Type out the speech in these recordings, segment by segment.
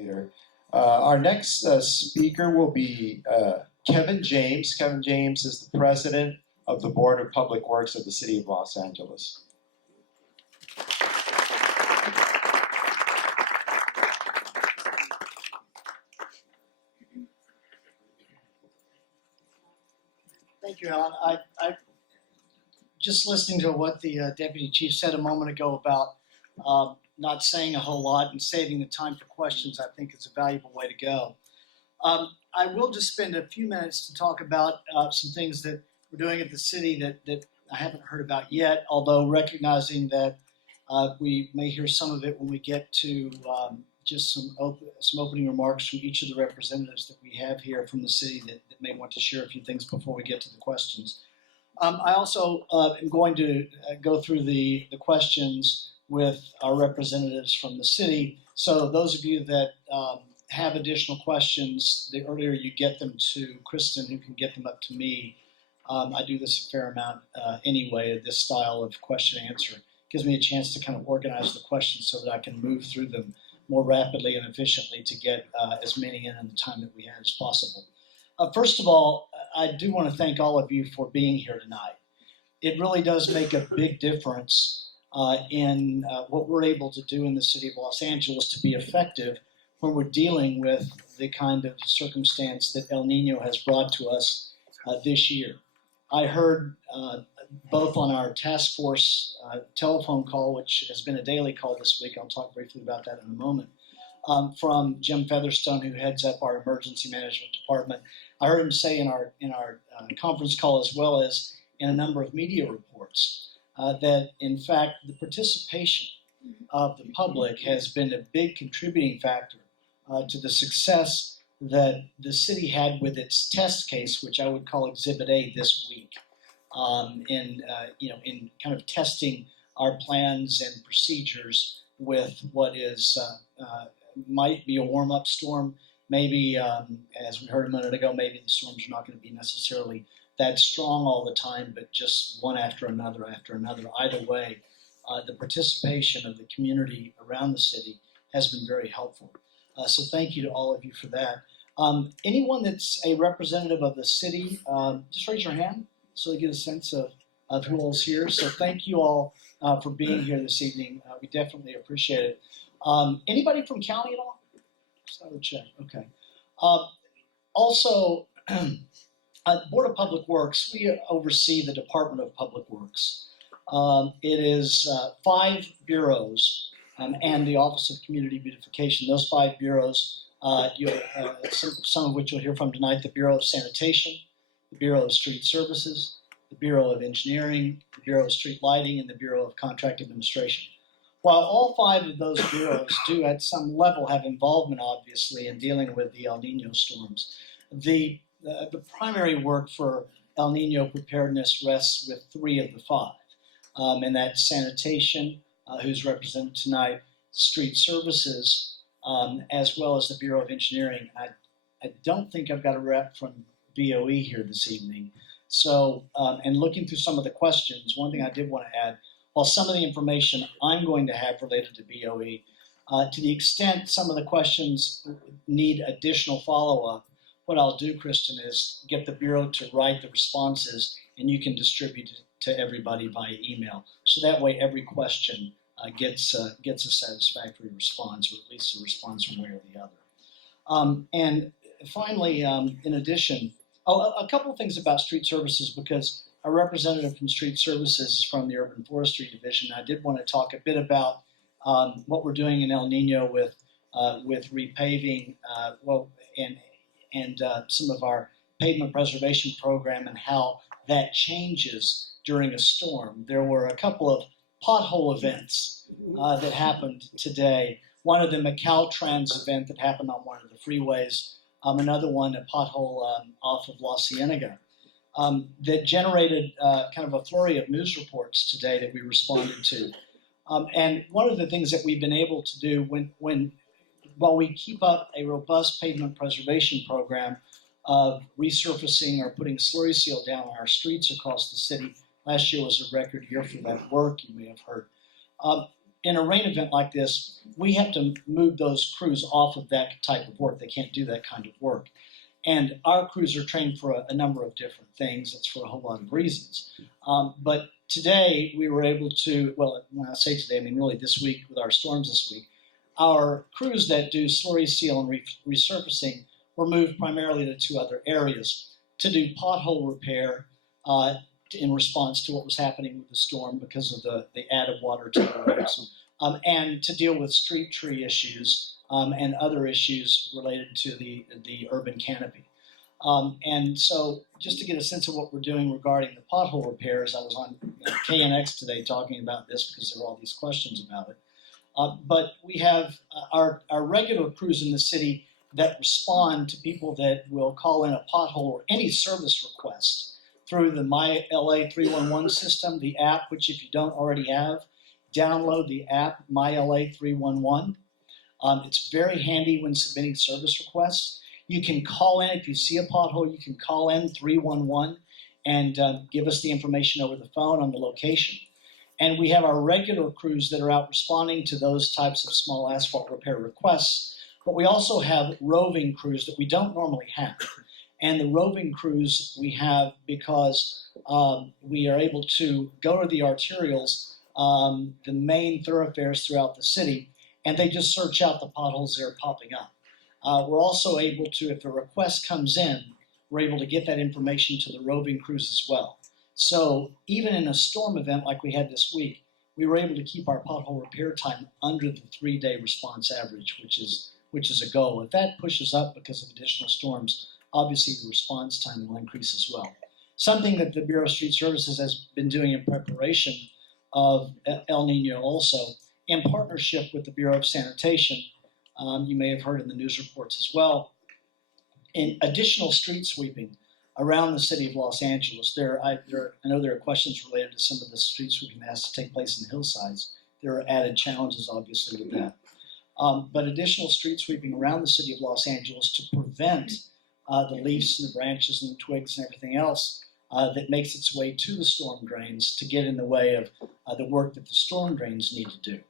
later. Our next speaker will be Kevin James. Kevin James is the president of the Board of Public Works of the City of Los Angeles. Thank you, Alan. I just listening to what the Deputy Chief said a moment ago about not saying a whole lot and saving the time for questions, I think is a valuable way to go. I will just spend a few minutes to talk about some things that we're doing at the city that I haven't heard about yet, although recognizing that we may hear some of it when we get to just some opening remarks from each of the representatives that we have here from the city that may want to share a few things before we get to the questions. I also am going to go through the questions with our representatives from the city. So those of you that have additional questions, the earlier you get them to Kristen, who can get them up to me. I do this a fair amount anyway, this style of question and answer. It gives me a chance to kind of organize the questions so that I can move through them more rapidly and efficiently to get as many in the time that we have as possible. First of all, I do want to thank all of you for being here tonight. It really does make a big difference in what we're able to do in the city of Los Angeles to be effective when we're dealing with the kind of circumstance that El Nino has brought to us this year. I heard both on our task force telephone call, which has been a daily call this week, I'll talk briefly about that in a moment, from Jim Featherstone, who heads up our emergency management department. I heard him say in our conference call, as well as in a number of media reports, that in fact the participation of the public has been a big contributing factor to the success that the city had with its test case, which I would call Exhibit A this week, in kind of testing our plans and procedures with what is might be a warm-up storm. Maybe, as we heard a minute ago, maybe the storms are not going to be necessarily that strong all the time, but just one after another after another. Either way, the participation of the community around the city has been very helpful. So thank you to all of you for that. Anyone that's a representative of the city, just raise your hand so you get a sense of who all's here. So thank you all for being here this evening. We definitely appreciate it. Anybody from county at all? Just have a check. Okay. Also, Board of Public Works, we oversee the Department of Public Works. It is 5 bureaus and the Office of Community Beautification. Those 5 bureaus, some of which you'll hear from tonight: the Bureau of Sanitation, the Bureau of Street Services, the Bureau of Engineering, the Bureau of Street Lighting, and the Bureau of Contract Administration. While all 5 of those bureaus do at some level have involvement, obviously, in dealing with the El Nino storms, the primary work for El Nino preparedness rests with 3 of the 5, and that's sanitation, who's represented tonight, street services, as well as the Bureau of Engineering. I don't think I've got a rep from BOE here this evening. So, and looking through some of the questions, one thing I did want to add, while some of the information I'm going to have related to BOE, to the extent some of the questions need additional follow-up, what I'll do, Kristen, is get the Bureau to write the responses, and you can distribute it to everybody via email. So that way every question gets a satisfactory response, or at least a response one way or the other. And finally, in addition, a couple of things about street services, because a representative from Street Services is from the Urban Forestry Division. I did want to talk a bit about what we're doing in El Nino with repaving, and some of our pavement preservation program and how that changes during a storm. There were a couple of pothole events that happened today. One of them, a Caltrans event that happened on one of the freeways. Another one, a pothole off of La Cienega. That generated kind of a flurry of news reports today that we responded to. And one of the things that we've been able to do while we keep up a robust pavement preservation program of resurfacing or putting slurry seal down on our streets across the city, last year was a record year for that work, you may have heard. in a rain event like this, we have to move those crews off of that type of work. They can't do that kind of work. And our crews are trained for a number of different things. It's for a whole lot of reasons. But today we were able to, well, when I say today, I mean really this week with our storms this week, our crews that do slurry seal and resurfacing were moved primarily to two other areas to do pothole repair in response to what was happening with the storm because of the added water to the roads, and to deal with street tree issues and other issues related to the urban canopy. And so just to get a sense of what we're doing regarding the pothole repairs, I was on KNX today talking about this because there were all these questions about it. But we have our regular crews in the city that respond to people that will call in a pothole or any service request through the My LA 311 system, the app, which if you don't already have, download the app My LA 311. It's very handy when submitting service requests. You can call in, if you see a pothole, you can call in 311 and give us the information over the phone on the location. And we have our regular crews that are out responding to those types of small asphalt repair requests, but we also have roving crews that we don't normally have. And the roving crews we have because we are able to go to the arterials, the main thoroughfares throughout the city, and they just search out the potholes that are popping up. We're also able to, if a request comes in, we're able to get that information to the roving crews as well. So even in a storm event like we had this week, we were able to keep our pothole repair time under the 3-day response average, which is a goal. If that pushes up because of additional storms, obviously the response time will increase as well. Something that the Bureau of Street Services has been doing in preparation of El Nino also, in partnership with the Bureau of Sanitation, you may have heard in the news reports as well, in additional street sweeping around the city of Los Angeles. I know there are questions related to some of the street sweeping that has to take place in the hillsides. There are added challenges, obviously, with that. But additional street sweeping around the city of Los Angeles to prevent the leaves and the branches and the twigs and everything else that makes its way to the storm drains to get in the way of the work that the storm drains need to do.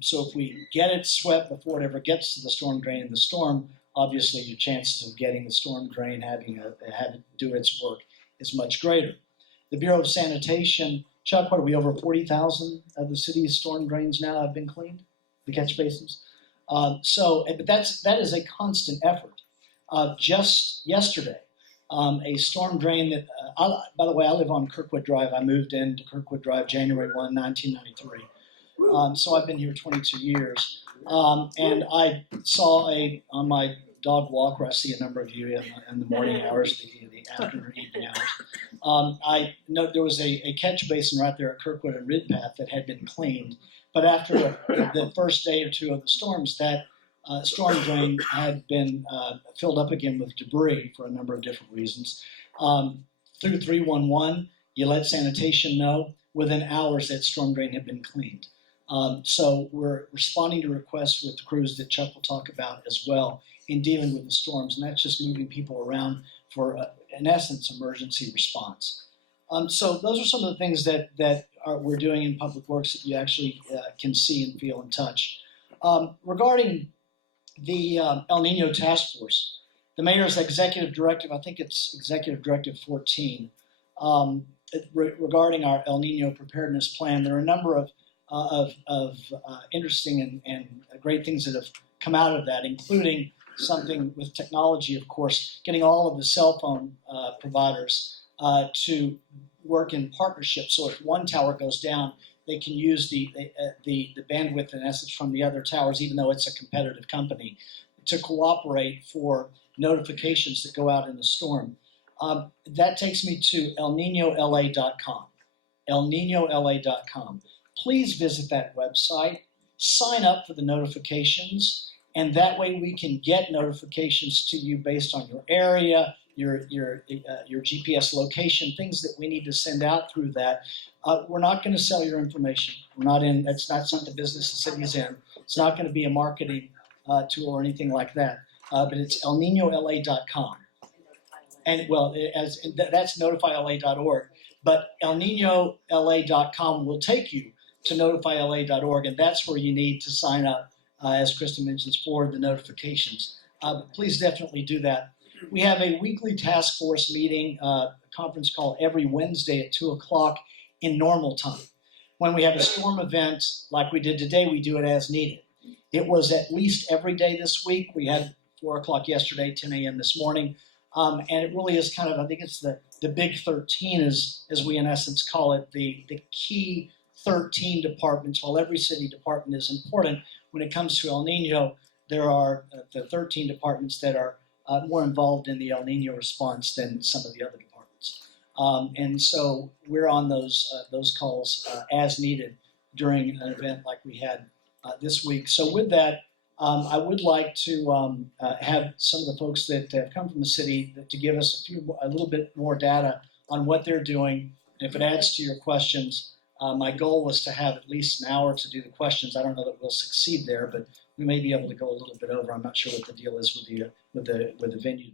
So if we get it swept before it ever gets to the storm drain in the storm, obviously your chances of getting the storm drain having it do its work is much greater. The Bureau of Sanitation, Chuck, what are we, over 40,000 of the city's storm drains now have been cleaned, the catch basins? But that is a constant effort. Just yesterday, a storm drain that, by the way, I live on Kirkwood Drive. I moved into Kirkwood Drive January 1, 1993. So I've been here 22 years. And I saw on my dog walk, where I see a number of you in the morning hours, the afternoon or evening hours. I know there was a catch basin right there at Kirkwood and Ridpath that had been cleaned. But after the first day or two of the storms, that storm drain had been filled up again with debris for a number of different reasons. Through 311, you let sanitation know. Within hours, that storm drain had been cleaned. So we're responding to requests with crews that Chuck will talk about as well in dealing with the storms, and that's just moving people around for, in essence, emergency response. So those are some of the things that we're doing in Public Works that you actually can see and feel and touch. Regarding the El Nino Task Force, the mayor's executive directive, I think it's Executive Directive 14, regarding our El Nino preparedness plan. There are a number of interesting and great things that have come out of that, including something with technology, of course, getting all of the cell phone providers to work in partnership. So if one tower goes down, they can use the bandwidth, in essence, from the other towers, even though it's a competitive company, to cooperate for notifications that go out in the storm. That takes me to elninola.com. elninola.com. Please visit that website, sign up for the notifications, and that way we can get notifications to you based on your area, your GPS location, things that we need to send out through that. We're not going to sell your information. That's not something the business the city is in. It's not going to be a marketing tool or anything like that. But it's elninola.com. And well, that's notifyla.org. But elninola.com will take you to notifyla.org, and that's where you need to sign up, as Krista mentions, for the notifications. But please definitely do that. We have a weekly task force meeting, conference call every Wednesday at 2 o'clock in normal time. When we have a storm event like we did today, we do it as needed. It was at least every day this week. We had 4 o'clock yesterday, 10 a.m. this morning. And it really is kind of, I think it's the big 13, as we in essence call it, the key 13 departments. While every city department is important, when it comes to El Nino, there are the 13 departments that are more involved in the El Nino response than some of the other departments. And so we're on those calls as needed during an event like we had this week. So with that, I would like to have some of the folks that have come from the city to give us a little bit more data on what they're doing. And if it adds to your questions, my goal was to have at least an hour to do the questions. I don't know that we'll succeed there, but we may be able to go a little bit over. I'm not sure what the deal is with the venue.